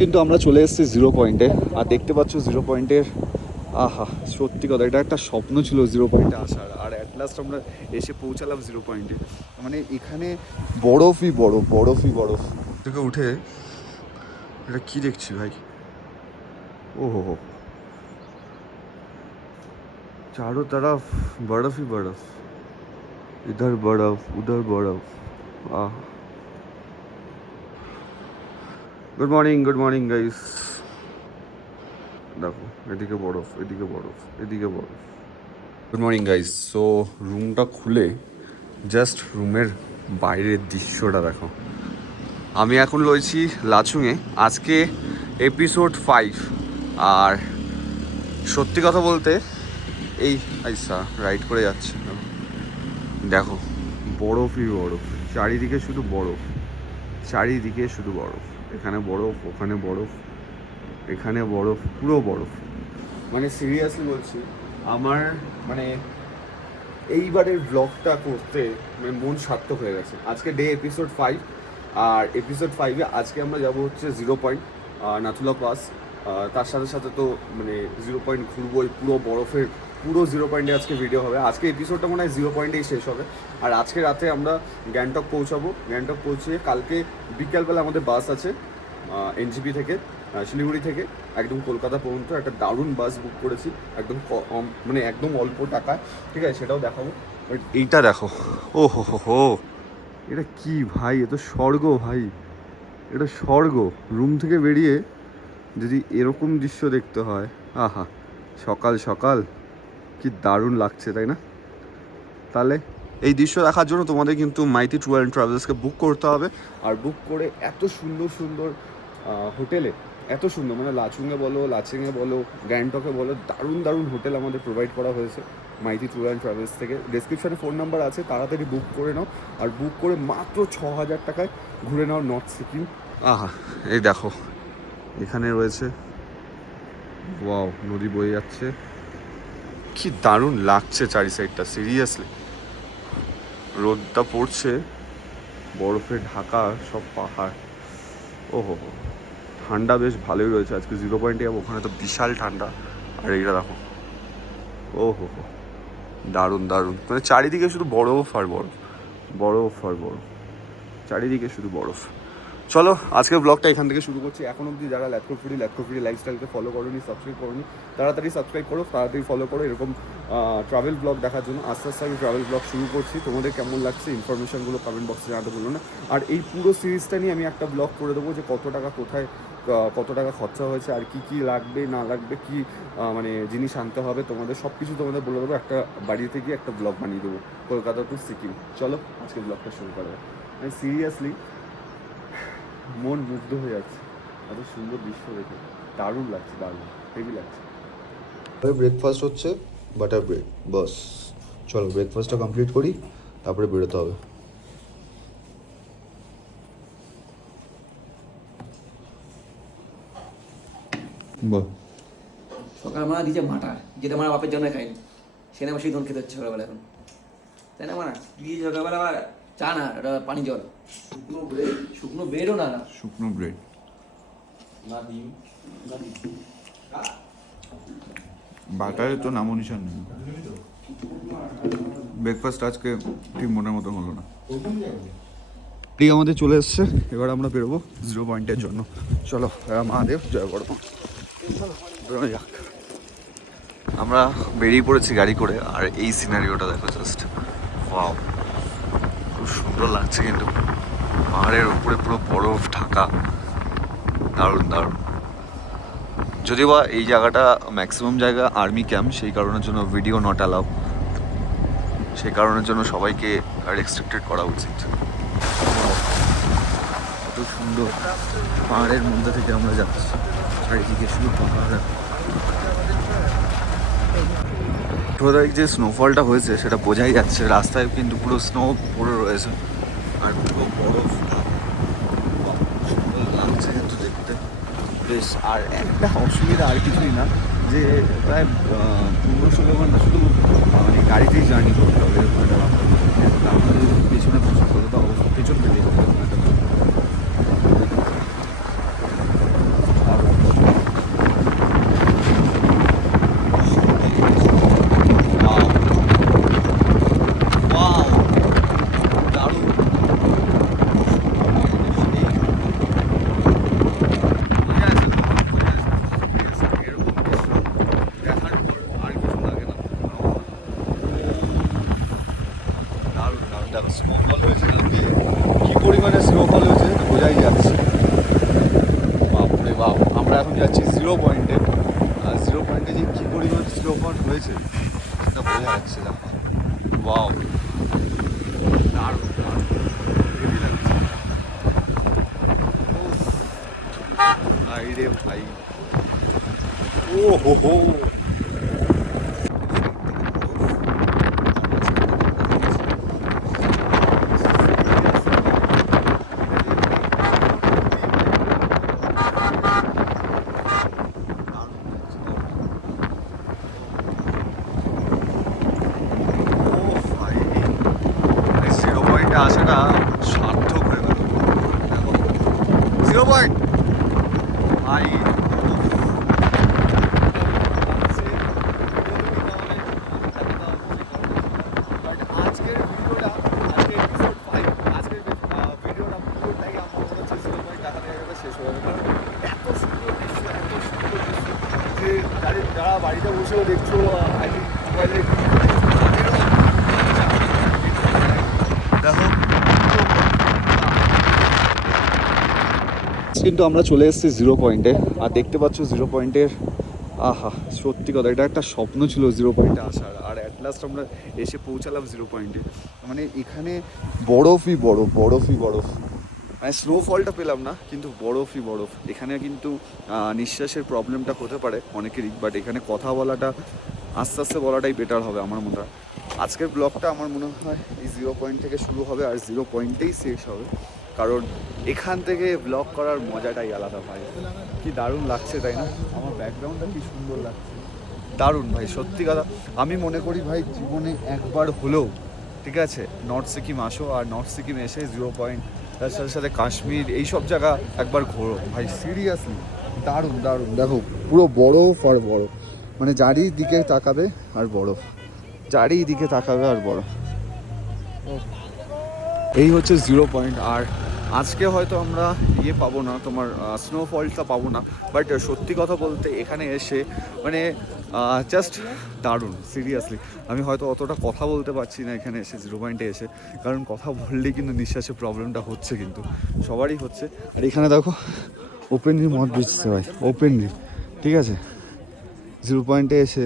কিন্তু আমরা চলে এসেছি জিরো পয়েন্টে, আর দেখতে পাচ্ছ জিরো পয়েন্টের আহা, সত্যি কথা এটা একটা স্বপ্ন ছিল জিরো পয়েন্টে আসার, আর অ্যাট লাস্ট আমরা এসে পৌঁছালাম জিরো পয়েন্টে। মানে এখানে বরফই বরফ, বরফই বরফ। থেকে উঠে এটা কি দেখছি ভাই, ও হো, चारों तरफ बर्फ ही बर्फ, इधर बर्फ उधर बर्फ। आह, गुड मॉर्निंग गाइस। দেখো এদিকে বরফ, এদিকে বরফ, এদিকে বরফ। Good morning guys. সো রুমটা খুলে জাস্ট রুমের বাইরের দৃশ্যটা দেখো। আমি এখন রয়েছি লাচুংয়ে, আজকে এপিসোড 5। আর সত্যি কথা বলতে এই আইসা রাইড করে যাচ্ছে, দেখো বরফই বরফ, চারিদিকে শুধু বরফ, চারিদিকে শুধু বরফ। এখানে বরফ, ওখানে বরফ, এখানে বরফ, পুরো বরফ। মানে সিরিয়াসলি বলছি, আমার মানে এইবারের ব্লগটা করতে মানে মন সার্থক হয়ে গেছে। আজকে ডে এপিসোড 5, আর এপিসোড 5-এ আজকে আমরা যাব হচ্ছে জিরো পয়েন্ট, নাথুলা পাস। তার সাথে সাথে তো মানে জিরো পয়েন্ট ঘুরবোই, পুরো বরফের পুরো জিরো পয়েন্টে আজকে ভিডিও হবে। আজকে এপিসোডটা মনে হয় জিরো পয়েন্টেই শেষ হবে। আর আজকে রাতে আমরা গ্যাংটক পৌঁছাবো। গ্যাংটক পৌঁছে কালকে বিকেলবেলা আমাদের বাস আছে এনজিপি থেকে, শিলিগুড়ি থেকে একদম কলকাতা পর্যন্ত একটা দারুণ বাস বুক করেছি, একদম মানে একদম অল্প টাকায়, ঠিক আছে, সেটাও দেখাবো। বাট এইটা দেখো, ও হো হো হো, এটা কি ভাই, এ তো স্বর্গ ভাই, এটা স্বর্গ। রুম থেকে বেরিয়ে যদি এরকম দৃশ্য দেখতে হয়, আহা, সকাল সকাল কি দারুণ লাগছে, তাই না? তাহলে এই দৃশ্য দেখার জন্য তোমাদের কিন্তু মাইতি ট্যুর অ্যান্ড ট্রাভেলসকে বুক করতে হবে। আর বুক করে এত সুন্দর সুন্দর হোটেলে, এত সুন্দর মানে লাচুংয়ে বলো, লাচেংয়ে বলো, গ্যাংটকে বলো, দারুণ দারুণ হোটেল আমাদের প্রোভাইড করা হয়েছে মাইতি ট্যুর অ্যান্ড ট্রাভেলস থেকে। ডেসক্রিপশানে ফোন নাম্বার আছে, তাড়াতাড়ি বুক করে নাও। আর বুক করে মাত্র 6,000 টাকায় ঘুরে নাও নর্থ সিকিম। আহা, এই দেখো এখানে রয়েছে, ওয়াও, নদী বয়ে যাচ্ছে, কি দারুণ লাগছে চারি সাইডটা। সিরিয়াসলি রোদটা পড়ছে, বরফে ঢাকা সব পাহাড়, ও হো হো, ঠান্ডা বেশ ভালোই রয়েছে। আজকে জিরো পয়েন্টে যাবো, ওখানে তো বিশাল ঠান্ডা। আর এইটা দেখো, ও হো হো, দারুণ দারুণ, মানে চারিদিকে শুধু বরফ আর বরফ, বরফ আর বরফ, চারিদিকে শুধু বরফ। চলো আজকের ব্লগটা এখান থেকে শুরু করছি। এখন অবধি যারা ল্যাথকোফুডি লাইফস্টাইলকে ফলো করোনি, সাবস্ক্রাইব করোনি, তাড়াতাড়ি সাবস্ক্রাইব করো, তাড়াতাড়ি ফলো করো এরকম ট্রাভেল ব্লগ দেখার জন্য। আস্তে আস্তে আমি ট্রাভেল ব্লগ শুরু করছি। তোমাদের কেমন লাগছে ইনফরমেশনগুলো কমেন্ট বক্সে জানাতে বলো না। আর এই পুরো সিরিজটা নিয়ে আমি একটা ব্লগ করে দেবো, যে কত টাকা কোথায় কত টাকা খরচা হয়েছে, আর কি কি লাগবে না লাগবে, কি মানে জিনিস আনতে হবে, তোমাদের সব কিছু তোমাদের বলে দেবো। একটা বাড়িতে গিয়ে একটা ব্লগ বানিয়ে দেবো, কলকাতা টু সিকিম। চলো আজকে ব্লগটা শুরু করা যায়। আমি সিরিয়াসলি মন মুগ্ধ হয়ে যাচ্ছে এত সুন্দর দৃশ্য দেখে, দারুণ লাগছে, দারুণ হেভি লাগছে। ব্রেকফাস্ট হচ্ছে বাটার ব্রেড, বাস। চলো ব্রেকফাস্টটা কমপ্লিট করি, তারপরে বেরোতে হবে। বাহ, সকালবেলা দিয়েছে মাটা, যেটা আমার বাপের জন্য খাইনি, সেটা আমার সেই ধন খেতে হচ্ছে সকালবেলা এখন, তাই না? মানা দিয়ে সকালবেলা আবার চা না, এটা পানি জল, শুকনো ব্রেড, শুকনো ব্রেডও না, না শুকনো ব্রেড, না ডিম, না ডিম, বাটারে তো নামও নিশান নেই। ব্রেকফাস্ট আজকে ঠিক মনের মতো হলো না। ঠিক আমাদের চলে এসছে, এবার আমরা বেরোবো জিরো পয়েন্টের জন্য। চলো মহাদেব জয় বর্মা, বেরোনো যাক। আমরা বেরিয়ে পড়েছি গাড়ি করে, আর এই সিনারিওটা দেখো জাস্ট, ওয়াও, খুব সুন্দর লাগছে। কিন্তু পাহাড়ের উপরে পুরো বরফ ঢাকা, দারুণ দারুণ। যদিও বা এই জায়গাটা ম্যাক্সিমাম জায়গা আর্মি ক্যাম্প, সেই কারণের জন্য ভিডিও নট অ্যালাউ, সেই কারণের জন্য সবাইকে রেস্ট্রিক্টেড করা উচিত। কত সুন্দর পাহাড়ের মধ্যে থেকে আমরা যাচ্ছি, চারিদিকে শুধু পাহাড়। 18 তারিখ যে স্নোফলটা হয়েছে সেটা বোঝাই যাচ্ছে, রাস্তায় কিন্তু পুরো স্নো পড়ে রয়েছে, আর পুরো বরফ লাগছে কিন্তু দেখতে বেশ। আর একটা অসুবিধা আর কিছুই না, যে প্রায় 15-16 ঘন্টা শুধু মানে গাড়িতেই জার্নি করতে হবে, আমাদের পেছনে বসে কলকাতা অবস্থা পেছন পেতে বাহ, আমরা এখন যাচ্ছি 0 পয়েন্টে। আর 0 পয়েন্টে যে কী পরিমাণ স্নোফল হয়েছে সেটা বোঝা যাচ্ছে না। বাও, দারুণ দারুণ, হেভি লাগছে। ভাই রে ভাই, ও হো হো। আসাটা সার্থক হয়ে গেল। দেখো 0 পয়েন্ট ভাই। আজকের ভিডিওটা, আজকে এপিসোড 5, আজকের ভিডিওটা পুরোটাই আমার মনে হচ্ছে 0 পয়েন্ট দেখা জায়গাটা শেষ হয়ে যাবে। কারণ এত সুন্দর দৃশ্য, এত সুন্দর দৃশ্য যে যারা বাড়িতে বসেও দেখছো, আই থিঙ্ক মোবাইলে দেখো। কিন্তু আমরা চলে এসেছি 0 পয়েন্টে, আর দেখতে পাচ্ছ 0 পয়েন্টের, আহা সত্যি কথা, এটা একটা স্বপ্ন ছিল 0 পয়েন্টে আসার। আর অ্যাট লাস্ট আমরা এসে পৌঁছালাম 0 পয়েন্টে। মানে এখানে বরফই বরফ, বরফই বরফ। মানে স্নোফলটা পেলাম না, কিন্তু বরফই বরফ। এখানে কিন্তু নিঃশ্বাসের প্রবলেমটা হতে পারে অনেকেরই, বাট এখানে কথা বলাটা আস্তে আস্তে বলাটাই বেটার হবে আমার মনে হয়। আজকের ব্লগটা আমার মনে হয় এই 0 পয়েন্ট থেকে শুরু হবে আর 0 পয়েন্টেই শেষ হবে, কারণ এখান থেকে ব্লগ করার মজাটাই আলাদা ভাই। কি দারুণ লাগছে তাই না? আমার ব্যাকগ্রাউন্ডটা কি সুন্দর লাগছে, দারুণ ভাই, সত্যি কথা। আমি মনে করি ভাই জীবনে একবার হলেও, ঠিক আছে, নর্থ সিকিম আসো, আর নর্থ সিকিম এসে 0 পয়েন্ট, তার সাথে সাথে কাশ্মীর, এইসব জায়গা একবার ঘোরো ভাই, সিরিয়াসলি দারুণ দারুণ। দেখো পুরো বরফ আর বরফ, মানে চারিদিকে তাকাবে আর বরফ, চারিদিকে তাকাবে আর বরফ। এই হচ্ছে 0 পয়েন্ট। আর আজকে হয়তো আমরা পাবো না, তোমার স্নোফলটা পাবো না, বাট সত্যি কথা বলতে এখানে এসে মানে জাস্ট দারুণ, সিরিয়াসলি। আমি হয়তো অতটা কথা বলতে পারছি না এখানে এসে 0 পয়েন্টে এসে, কারণ কথা বললেই কিন্তু নিঃশ্বাসের প্রবলেমটা হচ্ছে, কিন্তু সবারই হচ্ছে। আর এখানে দেখো ওপেনলি মদ বেচছে ভাই, ওপেনলি, ঠিক আছে, 0 পয়েন্টে এসে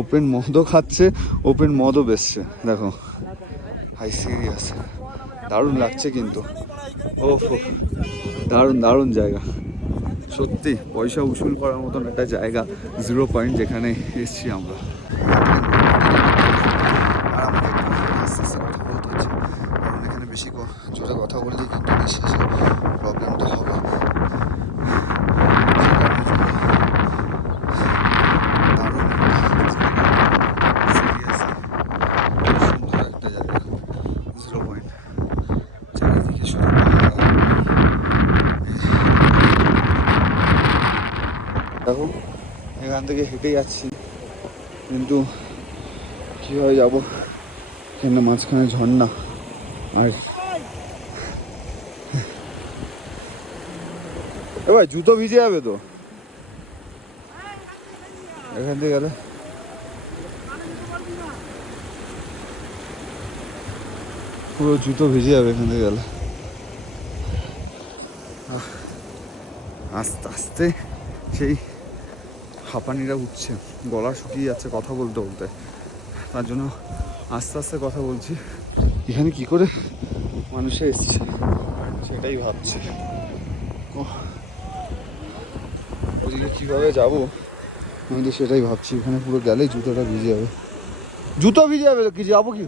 ওপেন মদও খাচ্ছে, ওপেন মদও বেচছে। দেখো ভাই, সিরিয়াস দারুণ লাগছে কিন্তু। ও দারুণ দারুণ জায়গা, সত্যি পয়সা উসুল করার মতন একটা জায়গা 0 পয়েন্ট, যেখানে এসছি আমরা। আর আমাকে একটু আস্তে আস্তে কথা বলতে হচ্ছে, কারণ এখানে বেশি জোরে কথা বললেই কিন্তু নিঃশ্বাসের প্রবলেমটা হবে। দেখো এখান থেকে হেঁটে যাচ্ছি, কিন্তু কীভাবে যাবো, এখানে মাঝখানে ঝর্ণা, আর এবার জুতো ভিজে যাবে তো এখান থেকে গেলে। পুরো জুতো ভিজে যাবে এখান থেকে গেলে। আস্তে আস্তে সেই হাঁপানিটা উঠছে, গলা শুকিয়ে যাচ্ছে কথা বলতে বলতে, তার জন্য আস্তে আস্তে কথা বলছি। এখানে কি করে মানুষে এসছে সেটাই ভাবছি, ওদিকে কীভাবে যাবো আমি তো সেটাই ভাবছি। এখানে পুরো গেলেই জুতোটা ভিজে যাবে, জুতো ভিজে যাবে, কি যাবো কি?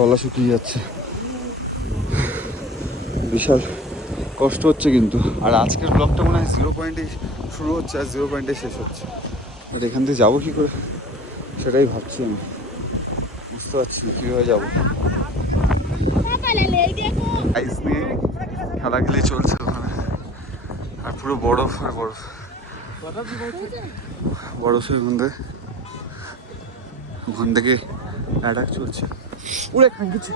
গলা শুকিয়ে যাচ্ছে, বিশাল কষ্ট হচ্ছে কিন্তু। আর আজকের ব্লগটা মনে হয় 0 পয়েন্টে শুরু হচ্ছে আর 0 পয়েন্টে শেষ হচ্ছে। আর এখান থেকে যাবো কী করে সেটাই ভাবছি আমি, বুঝতে পারছি না কীভাবে যাবো। আইস নিয়ে খেলাখেলি চলছে ওখানে, আর পুরো বরফ আর বরফ, বরফের মধ্যে ওখান থেকে অ্যাটাক চলছে। উড়ে খাঙ্কিছে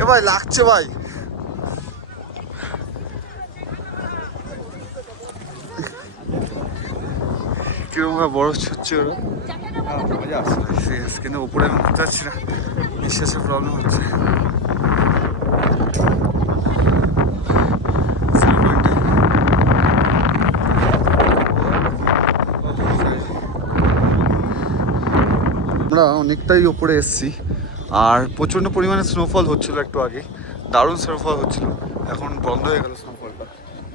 এ ভাই, লাগছে ভাই। কিরকম ভাবে বরফ ছুটছে ওরা, মজা আসছে সিরিয়াস। কিন্তু ওপরে আমি উঠতে পারছি না, নিঃশ্বাসের প্রবলেম হচ্ছে। আমরা অনেকটাই ওপরে এসেছি আর প্রচণ্ড পরিমাণে স্নোফল হচ্ছিল একটু আগে, দারুণ স্নোফল হচ্ছিল, এখন বন্ধ হয়ে গেল স্নোফলটা।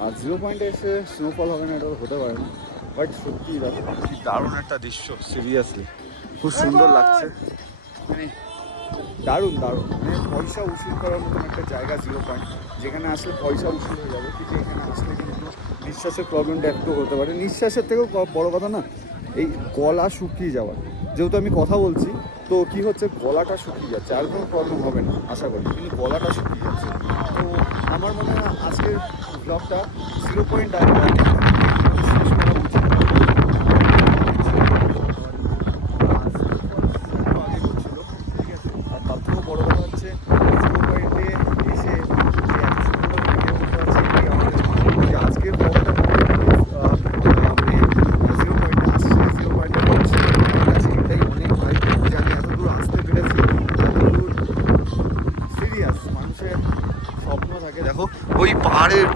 আর 0 পয়েন্টে এসে স্নোফল হবে না এটা হতে পারে না, বাট সত্যি দেখো কি দারুণ একটা দৃশ্য, সিরিয়াসলি খুব সুন্দর লাগছে, মানে দারুণ দারুণ। মানে পয়সা উসুল করার মতন একটা জায়গা 0 পয়েন্ট, যেখানে আসলে পয়সা উসুল হয়ে যাবে, কিন্তু এখানে আসলে কিন্তু নিঃশ্বাসের প্রবলেমটা একটু হতে পারে। নিঃশ্বাসের থেকেও বড় কথা না এই গলা শুকিয়ে যাওয়া, যেহেতু আমি কথা বলছি তো কি হচ্ছে গলাটা শুকিয়ে যাচ্ছে, আর কোনো প্রবলেম হবে না আশা করি, কিন্তু গলাটা শুকিয়ে যাচ্ছে। তো আমার মনে হয় আজকের ব্লগটা 0 পয়েন্ট শেষ করা উচিত। তার থেকেও বড় কথা হচ্ছে 0 পয়েন্টে এসে যে এত সুন্দর ভিডিও করতে পারছি, এটাই আমাদের যে আজকের ব্লগটা 0 পয়েন্টে আসছে, 0 পয়েন্টে পড়ছে, ঠিক আছে, এটাই অনেক ভাই যে আমি এত দূর আসতে পেরেছি, এত দূর সিরিয়াস। মানুষের স্বপ্ন থাকে, দেখো ওই পাহাড়ের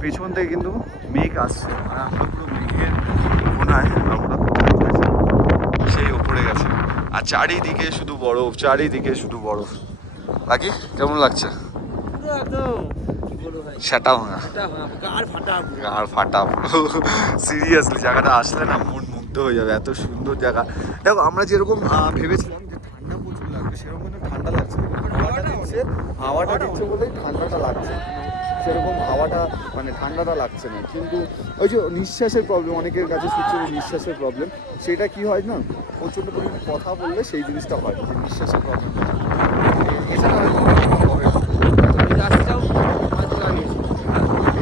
পেছন থেকে কিন্তু মেঘ আসছে, আর আমরা পুরো মেঘের কোনায়, আমরা কোথায় গেছি সেই ওপরে গেছে, আর চারিদিকে শুধু বরফ, চারিদিকে শুধু বরফ। বাকি কেমন লাগছে? সেটা ভাঙা আর ফাটা সিরিয়াসলি জায়গাটা আসলে না মন মুগ্ধ হয়ে যাবে, এত সুন্দর জায়গা। দেখো আমরা যেরকম ভেবেছিলাম যে ঠান্ডা প্রচুর লাগবে, সেরকম কিন্তু ঠান্ডা লাগছে না, হাওয়াটা দিচ্ছে বলেই ঠান্ডাটা লাগছে, সেরকম হাওয়াটা মানে ঠান্ডাটা লাগছে না। কিন্তু ওই যে নিঃশ্বাসের প্রবলেম, অনেকের কাছে শুনছে নিঃশ্বাসের প্রবলেম, সেটা কি হয় না প্রচণ্ড পরিমাণে কথা বললে সেই জিনিসটা হয়, যে নিঃশ্বাসের প্রবলেম এছাড়া হয়তো হবে না। আসতে চাও হয়তো লাগিয়েছি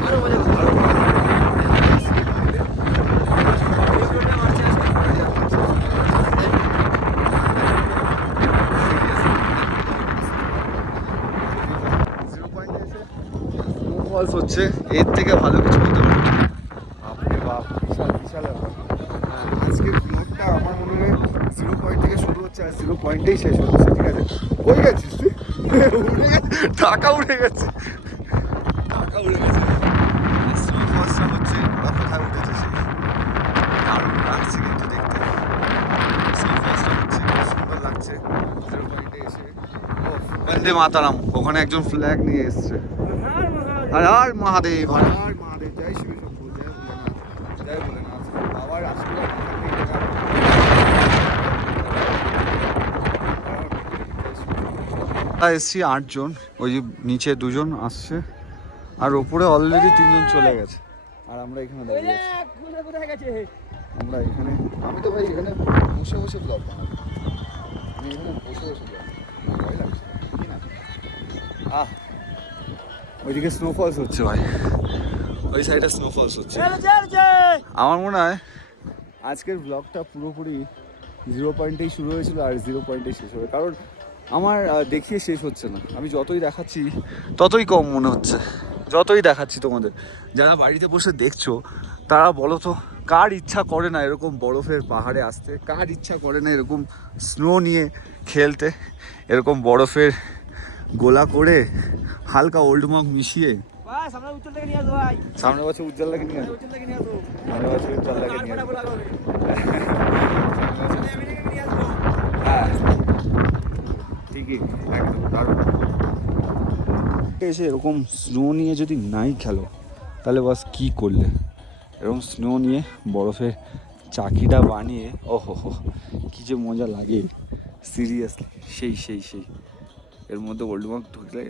আরও মজা করতে পারবো। ফলস হচ্ছে, এর থেকে ভালো কিছু হতে পারে না। আপনি বাপ, বিশাল বিশাল ব্যাপার। আজকের ব্লগটা আমার মনে হয় 0 পয়েন্ট থেকে শুরু হচ্ছে আর 0 পয়েন্টেই শেষ হচ্ছে, ঠিক আছে। কই গেছিস তুই? উড়ে গেছে, টাকা উড়ে গেছে, টাকা উড়ে গেছে। স্নোফলসটা হচ্ছে ওরা কোথায় উঠেছে সে দারুণ লাগছে কিন্তু দেখতে, স্নোফলসটা হচ্ছে খুব সুন্দর লাগছে 0 পয়েন্টে এসে। বন্দে মাতারাম, ওখানে একজন ফ্ল্যাগ নিয়ে এসছে। হর হর মহাদেব, হর হর মহাদেব, জয় শিব শম্ভু, জয় ভোলেনাথ, জয় ভোলেনাথ। বাবার আশীর্বাদ এসছি 8 জন, ওই যে নিচে 2 জন আসছে আর ওপরে অলরেডি 3 জন চলে গেছে, আর আমরা এখানে দাঁড়িয়ে আছি। আমরা এখানে, আমি তো ভাই এখানে বসে বসে ব্লগ বানাবো, আমি এখানে বসে বসে ব্লগ, ভয় লাগছে কি না। ওইদিকে স্নোফলস হচ্ছে ভাই, ওই সাইডে স্নোফলস হচ্ছে। আমার মনে হয় আজকের ব্লগটা পুরোপুরি 0 পয়েন্টেই শুরু হয়েছিল আর 0 পয়েন্টেই শেষ হবে, কারণ আমার দেখিয়ে শেষ হচ্ছে না। আমি যতই দেখাচ্ছি ততই কম মনে হচ্ছে, যতই দেখাচ্ছি তোমাদের। যারা বাড়িতে বসে দেখছো তারা বলো তো, কার ইচ্ছা করে না এরকম বরফের পাহাড়ে আসতে, কার ইচ্ছা করে না এরকম স্নো নিয়ে খেলতে, এরকম বরফের গোলা করে হালকা ওল্ড মগ মিশিয়ে। সামনের বছর উজ্জ্বলদাকে নিয়ে আসো, সামনের বছর উজ্জ্বলদাকে নিয়ে আসো। হ্যাঁ ঠিকই, একদম দারুণ। এসে এরকম স্নো নিয়ে যদি নাই খেলো তাহলে বাস কি করলে। এরকম স্নো নিয়ে বরফের চাকিটা বানিয়ে ওহো হো কী যে মজা লাগে, সিরিয়াসলি সেই সেই সেই। এর মধ্যে ওল্ড মগ ঢুকলে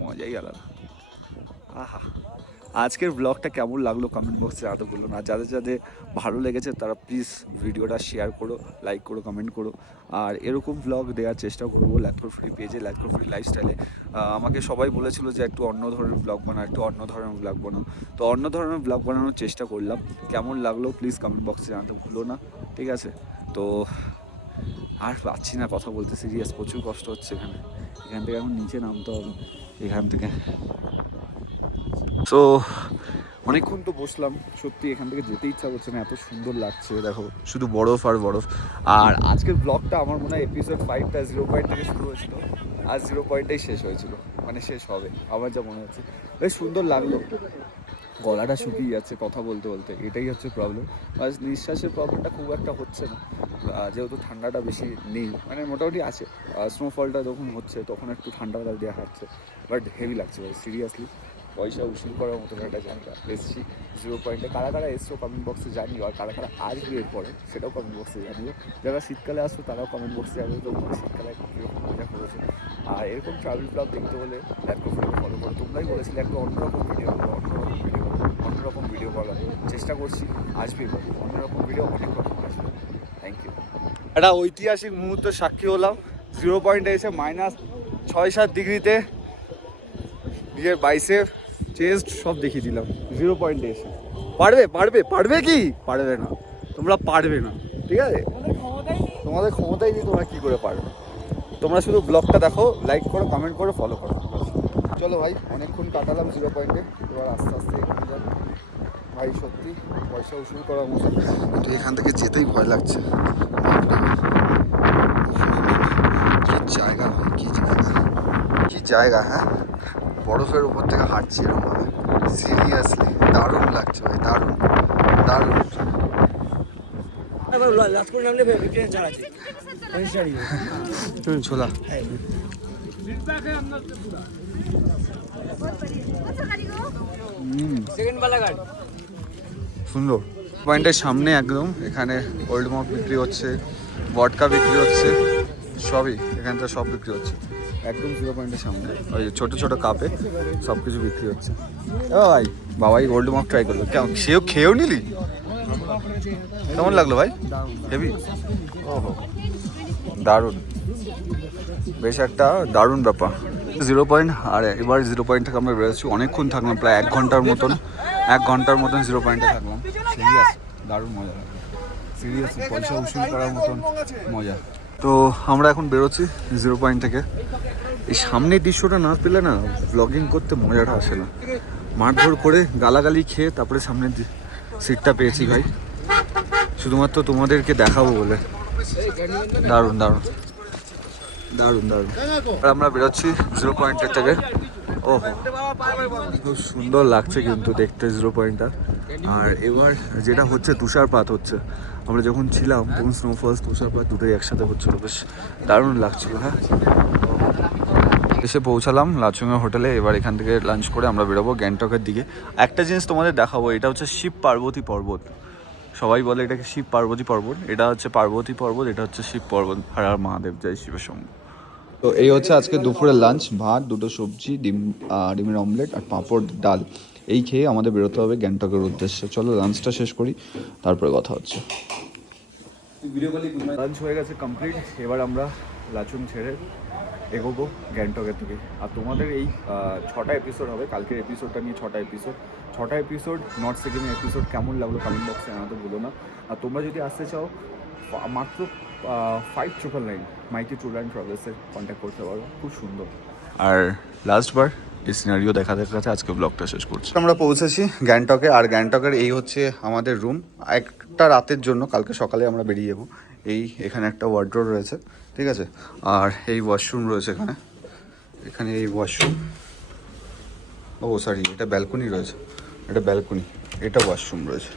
মজাই আলাদা। আহা, আজকের ব্লগটা কেমন লাগলো কমেন্ট বক্সে জানাতে বললো না। যাদের যাদের ভালো লেগেছে তারা প্লিজ ভিডিওটা শেয়ার করো, লাইক করো, কমেন্ট করো। আর এরকম ব্লগ দেওয়ার চেষ্টা করবো লাইফস্টাইল ফ্রি পেজে, লাইফস্টাইল ফ্রি লাইফস্টাইলে। আমাকে সবাই বলেছিল যে একটু অন্য ধরনের ব্লগ বানাও, একটু অন্য ধরনের ব্লগ বানাও, তো অন্য ধরনের ব্লগ বানানোর চেষ্টা করলাম। কেমন লাগলো প্লিজ কমেন্ট বক্সে জানাতে ভুলো না, ঠিক আছে। তো আর পাচ্ছি না কথা বলতে, সিরিয়াস প্রচুর কষ্ট হচ্ছে এখানে। এখান থেকে এখন নিচে নামতে হবে, এখান থেকে। সো অনেকক্ষণ তো বসলাম, সত্যি এখান থেকে যেতে ইচ্ছা করছে না, এত সুন্দর লাগছে দেখো, শুধু বরফ আর বরফ। আর আজকের ব্লগটা আমার মনে হয় এপিসোড 5টা 0 পয়েন্ট থেকে শুরু হয়েছিল, আর 0 পয়েন্টেই শেষ হয়েছিল, মানে শেষ হবে আমার যা মনে হচ্ছে। বেশ সুন্দর লাগলো, গলাটা শুকিয়ে যাচ্ছে কথা বলতে বলতে, এটাই হচ্ছে প্রবলেম। আর নিঃশ্বাসের প্রবলেমটা খুব একটা হচ্ছে না, যেহেতু ঠান্ডাটা বেশি নেই, মানে মোটামুটি আছে। স্নোফলটা যখন হচ্ছে তখন একটু ঠান্ডা দিয়ে হাঁটছে, বাট হেভি লাগছে ভাই সিরিয়াসলি। পয়সা উসুল করার মতো একটা জায়গা এসছি 0 পয়েন্টে। কারা কারা এসছো কমেন্ট বক্সে জানিও, আর কারা কারা আসবে এরপরে সেটাও কমেন্ট বক্সে জানিও। যারা শীতকালে আসছো তারাও কমেন্ট বক্সে জানিও তোমরা শীতকালে কীরকম মজা করেছো। আর এরকম ট্রাভেল ব্লগ দেখতে হলে ল্যাটকোফিকে ফলো করো। তোমরাই বলেছিলে একটা অন্যরকম ভিডিও করো, অন্যরকম ভিডিও করার চেষ্টা করছি, আসবে অন্যরকম ভিডিও, অনেক রকম আসবে। Thank you. একটা ঐতিহাসিক মুহূর্তের সাক্ষী হলাম, 0 পয়েন্টে এসে -6-7 ডিগ্রিতে নিজের বাইসেপ চেস্ট সব দেখিয়ে দিলাম 0 পয়েন্টে এসে। পারবে কি? পারবে না, তোমরা পারবে না, ঠিক আছে? তোমাদের ক্ষমতাই নেই, তোমরা কী করে পারবে? তোমরা শুধু ব্লগটা দেখো, লাইক করো, কমেন্ট করো, ফলো করো। চলো ভাই, অনেকক্ষণ কাটালাম 0 পয়েন্টে, এবার আস্তে আস্তে এগিয়ে যাবো ভাই। সত্যি পয়সা উসুল করার মতো, কিন্তু এখান থেকে যেতেই ভয় লাগছে। কি জায়গা ভাই, কি জায়গা, হ্যাঁ? বরফের উপর থেকে হাঁটছি এরকমভাবে, সিরিয়াসলি দারুণ লাগছে ভাই, দারুণ দারুণ। ছোলা সুন্দর। পয়েন্টের সামনে একদম এখানে ওল্ড মক বিক্রি হচ্ছে, ভডকা বিক্রি হচ্ছে, সবই এখানটা সব বিক্রি হচ্ছে একদম 0 পয়েন্টের সামনে। ওই ছোটো ছোটো কাপে সব কিছু বিক্রি হচ্ছে। ও ভাই, বাবাই ওল্ড মক ট্রাই করলো, কেমন খেয়েও নিলি? কেমন লাগলো ভাই? হেভি, ওহো দারুণ, বেশ একটা দারুণ ব্যাপার। 0 পয়েন্ট, আর এবার 0 পয়েন্ট থেকে আমরা বেরোচ্ছি, অনেকক্ষণ থাকলাম, প্রায় 1 ঘন্টার মতন 0 পয়েন্টে থাকলাম। সিরিয়াস দারুণ মজা, সিরিয়াসলি পয়সা উসুল করার মতন মজা। তো আমরা এখন বেরোচ্ছি 0 পয়েন্ট থেকে। এই সামনের দৃশ্যটা না পেলে না ব্লগিং করতে মজাটা আসে না। মারধর করে গালাগালি খেয়ে তারপরে সামনের সিটটা পেয়েছি ভাই, শুধুমাত্র তোমাদেরকে দেখাবো বলে। দারুণ দারুণ দারুণ দারুণ। আর আমরা বেরোচ্ছি 0 পয়েন্টের থেকে। ও খুব সুন্দর লাগছে কিন্তু দেখতে 0 পয়েন্টটা। আর এবার যেটা হচ্ছে, তুষারপাত হচ্ছে। আমরা যখন ছিলাম তখন স্নোফল, তুষারপাত দুটোই একসাথে হচ্ছিলো, বেশ দারুণ লাগছিল। হ্যাঁ, এসে পৌঁছালাম লাচুংয়ের হোটেলে। এবার এখান থেকে লাঞ্চ করে আমরা বেরোবো গ্যাংটকের দিকে। একটা জিনিস তোমাদের দেখাবো, এটা হচ্ছে শিব পার্বতী পর্বত। সবাই বলে এটাকে শিব পার্বতী পর্বত, এটা হচ্ছে পার্বতী পর্বত, এটা হচ্ছে শিব পর্বত। হর হর মহাদেব, জয় শিবের শম্ভু। তো এই হচ্ছে আজকে দুপুরের লাঞ্চ, ভাত, 2টো সবজি, ডিমের অমলেট আর পাঁপড় ডাল। এই খেয়ে আমাদের বেরোতে হবে গ্যাংটকের উদ্দেশ্যে। চলো লাঞ্চটা শেষ করি, তারপরে কথা হচ্ছে। লাঞ্চ হয়ে গেছে কমপ্লিট, এবার আমরা লাচুং ছেড়ে এগোবো গ্যাংটকের থেকে। আর তোমাদের এই 6টা এপিসোড হবে, কালকের এপিসোডটা নিয়ে 6টা এপিসোড নর্থ সিকিমের এপিসোড কেমন লাগলো কমেন্ট বক্সে জানাতে ভুলো না। আর তোমরা যদি আসতে চাও মাত্র 5999 মাইটি ট্যুর অ্যান্ড ট্রাভেলসে কন্ট্যাক্ট করতে পারো, খুব সুন্দর। আর লাস্টবার এই সিনারিও দেখাতে আজকে ব্লগটা শেষ করছি। আমরা পৌঁছেছি গ্যাংটকে, আর গ্যাংটকের এই হচ্ছে আমাদের রুম একটা রাতের জন্য। কালকে সকালে আমরা বেরিয়ে যাবো। এখানে একটা ওয়ার্ডরোব রয়েছে, ঠিক আছে, আর এই ওয়াশরুম রয়েছে এখানে এই ওয়াশরুম, ও সরি এটা ব্যালকনি রয়েছে, এটা ওয়াশরুম রয়েছে।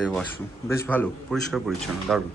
এই ওয়াশরুম বেশ ভালো, পরিষ্কার পরিচ্ছন্ন, দারুণ।